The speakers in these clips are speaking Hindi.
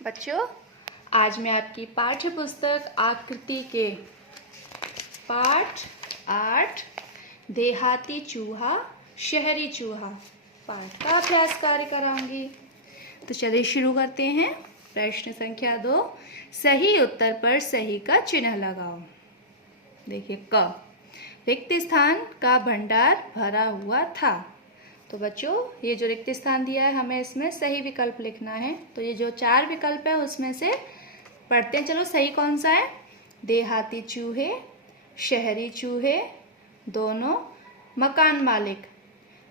बच्चों, आज मैं आपकी पाठ्य पुस्तक आकृति के पाठ 8 देहाती चूहा शहरी चूहा पाठ का अभ्यास कार्य कराऊंगी। तो चलिए शुरू करते हैं। प्रश्न संख्या 2, सही उत्तर पर सही का चिन्ह लगाओ। देखिए, क रिक्त स्थान का भंडार भरा हुआ था। तो बच्चों, ये जो रिक्त स्थान दिया है हमें इसमें सही विकल्प लिखना है। तो ये जो 4 विकल्प है उसमें से पढ़ते हैं। चलो, सही कौन सा है? देहाती चूहे, शहरी चूहे, दोनों, मकान मालिक।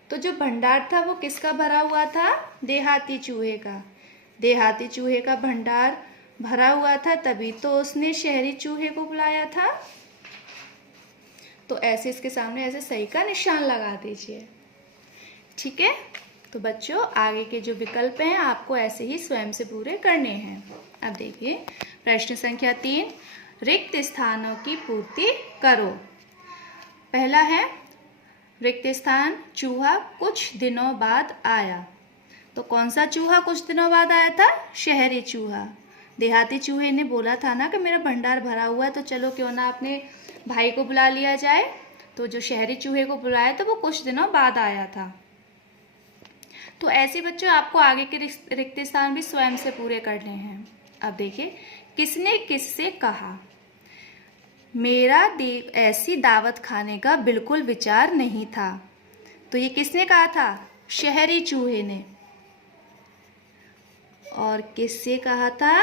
तो जो भंडार था वो किसका भरा हुआ था? देहाती चूहे का। देहाती चूहे का भंडार भरा हुआ था, तभी तो उसने शहरी चूहे को बुलाया था। तो ऐसे इसके सामने ऐसे सही का निशान लगा दीजिए। ठीक है। तो बच्चों, आगे के जो विकल्प हैं आपको ऐसे ही स्वयं से पूरे करने हैं। अब देखिए, प्रश्न संख्या 3, रिक्त स्थानों की पूर्ति करो। पहला है, रिक्त स्थान चूहा कुछ दिनों बाद आया। तो कौन सा चूहा कुछ दिनों बाद आया था? शहरी चूहा। देहाती चूहे ने बोला था ना कि मेरा भंडार भरा हुआ है, तो चलो क्यों ना अपने भाई को बुला लिया जाए। तो जो शहरी चूहे को बुलाया तो वो कुछ दिनों बाद आया था। तो ऐसे बच्चों आपको आगे के रिक्त स्थान भी स्वयं से पूरे करने हैं। अब देखिए, किसने किससे कहा? मेरा ऐसी दावत खाने का बिल्कुल विचार नहीं था। तो ये किसने कहा था? शहरी चूहे ने। और किससे कहा था?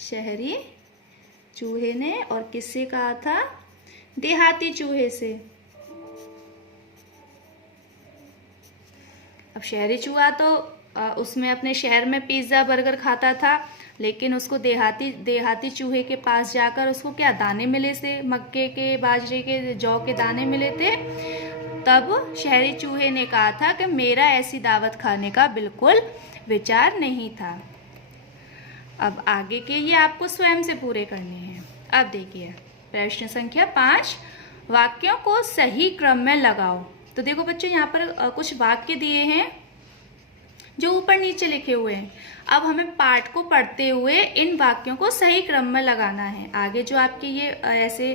शहरी चूहे ने। और किससे कहा था? देहाती चूहे से। अब शहरी चूहा तो उसमें अपने शहर में पिज्ज़ा बर्गर खाता था, लेकिन उसको देहाती चूहे के पास जाकर उसको क्या दाने मिले थे? मक्के के, बाजरे के, जौ के दाने मिले थे। तब शहरी चूहे ने कहा था कि मेरा ऐसी दावत खाने का बिल्कुल विचार नहीं था। अब आगे के ये आपको स्वयं से पूरे करने हैं। अब देखिए, प्रश्न संख्या 5, वाक्यों को सही क्रम में लगाओ। तो देखो बच्चों, यहाँ पर कुछ वाक्य दिए हैं जो ऊपर नीचे लिखे हुए हैं। अब हमें पाठ को पढ़ते हुए इन वाक्यों को सही क्रम में लगाना है। आगे जो आपके ये ऐसे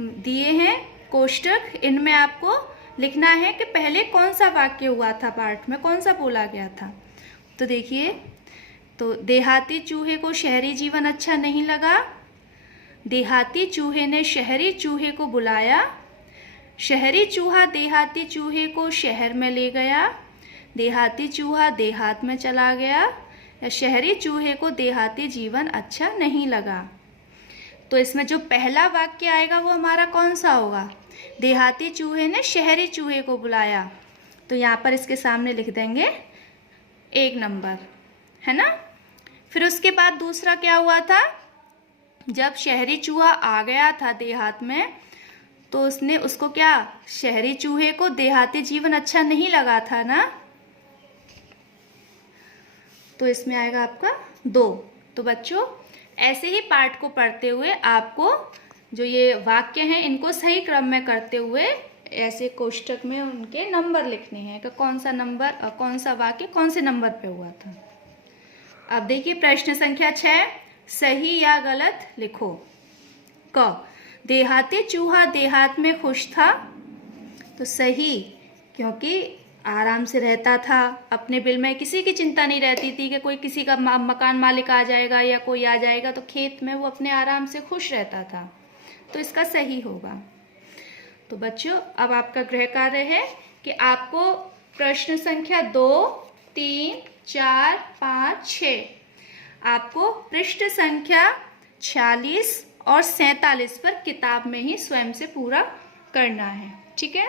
दिए हैं कोष्टक, इनमें आपको लिखना है कि पहले कौन सा वाक्य हुआ था, पाठ में कौन सा बोला गया था। तो देखिए, तो देहाती चूहे को शहरी जीवन अच्छा नहीं लगा। देहाती चूहे ने शहरी चूहे को बुलाया। शहरी चूहा देहाती चूहे को शहर में ले गया। देहाती चूहा देहात में चला गया। या शहरी चूहे को देहाती जीवन अच्छा नहीं लगा। तो इसमें जो पहला वाक्य आएगा वो हमारा कौन सा होगा? देहाती चूहे ने शहरी चूहे को बुलाया। तो यहाँ पर इसके सामने लिख देंगे 1 नंबर, है ना। फिर उसके बाद दूसरा क्या हुआ था? जब शहरी चूहा आ गया था देहात में, तो उसने उसको क्या, शहरी चूहे को देहाती जीवन अच्छा नहीं लगा था ना। तो इसमें आएगा आपका 2। तो बच्चों, ऐसे ही पाठ को पढ़ते हुए आपको जो ये वाक्य हैं इनको सही क्रम में करते हुए ऐसे कोष्टक में उनके नंबर लिखने हैं कि कौन सा नंबर, कौन सा वाक्य कौन से नंबर पे हुआ था। अब देखिए, प्रश्न संख्या 6, सही या गलत लिखो। क, देहाती चूहा देहात में खुश था। तो सही, क्योंकि आराम से रहता था, अपने बिल में किसी की चिंता नहीं रहती थी कि कोई किसी का मकान मालिक आ जाएगा या कोई आ जाएगा। तो खेत में वो अपने आराम से खुश रहता था। तो इसका सही होगा। तो बच्चों, अब आपका गृह कार्य है कि आपको प्रश्न संख्या 2, 3, 4, 5, 6 आपको पृष्ठ संख्या 46 और 47 पर किताब में ही स्वयं से पूरा करना है। ठीक है।